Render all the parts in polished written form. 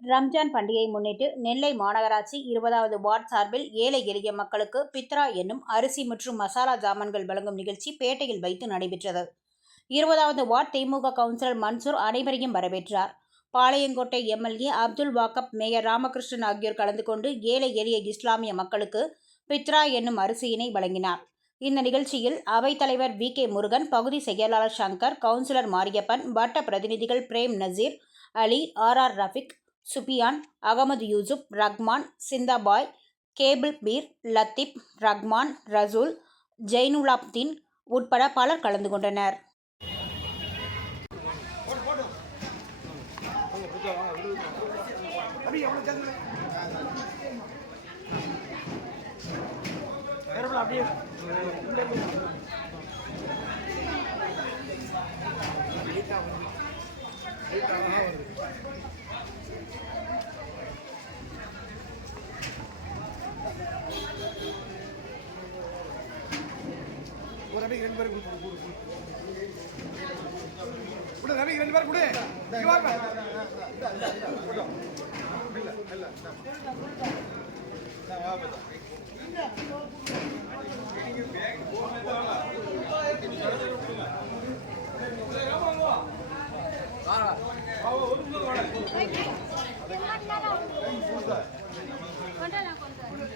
ரம்ஜான் பண்டிகையை முன்னிட்டு நெல்லை மாநகராட்சி 20வது வார்டு சார்பில் ஏழை எளிய மக்களுக்கு பித்ரா என்னும் அரிசி மற்றும் மசாலா ஜாமான்கள் வழங்கும் நிகழ்ச்சி பேட்டையில் வைத்து நடைபெற்றது. 20வது வார்டு திமுக கவுன்சிலர் மன்சூர் அனைவரையும் வரவேற்றார். பாளையங்கோட்டை எம்எல்ஏ அப்துல் வாக்கப், மேயர் ராமகிருஷ்ணன் ஆகியோர் கலந்து கொண்டு ஏழை எளிய இஸ்லாமிய மக்களுக்கு பித்ரா என்னும் அரிசியினை வழங்கினார். இந்த நிகழ்ச்சியில் அவைத்தலைவர் வி. கே. முருகன், பகுதி செயலாளர் சங்கர், கவுன்சிலர் மாரியப்பன், வட்ட பிரதிநிதிகள் பிரேம் நசீர், அலி, ஆர். ரஃபிக், சுபியான், அகமது யூசுப், ரஹ்மான், சிந்தாபாய், கேபிள் பீர், லத்தீப், ரஹ்மான், ரசூல், ஜெய்னுலாப்தீன் உட்பட பலர் கலந்து கொண்டனர். ஒரு அன்னைக்கு 2 பேருக்கு கொடு அன்னைக்கு 2 பேர் கொடு இங்க வாங்க இல்ல நீங்க பேக் போறதா ஒரு நிமிஷம் வாடா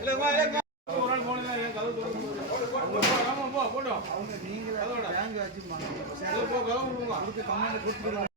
இல்ல வா ஒரு நாள் போனதா கதவு போட்டோம் அவங்க நீங்க பேங்க் வச்சு போ கதவு கொடுங்க அதுக்கு கமெண்ட் கொடுத்துருங்க.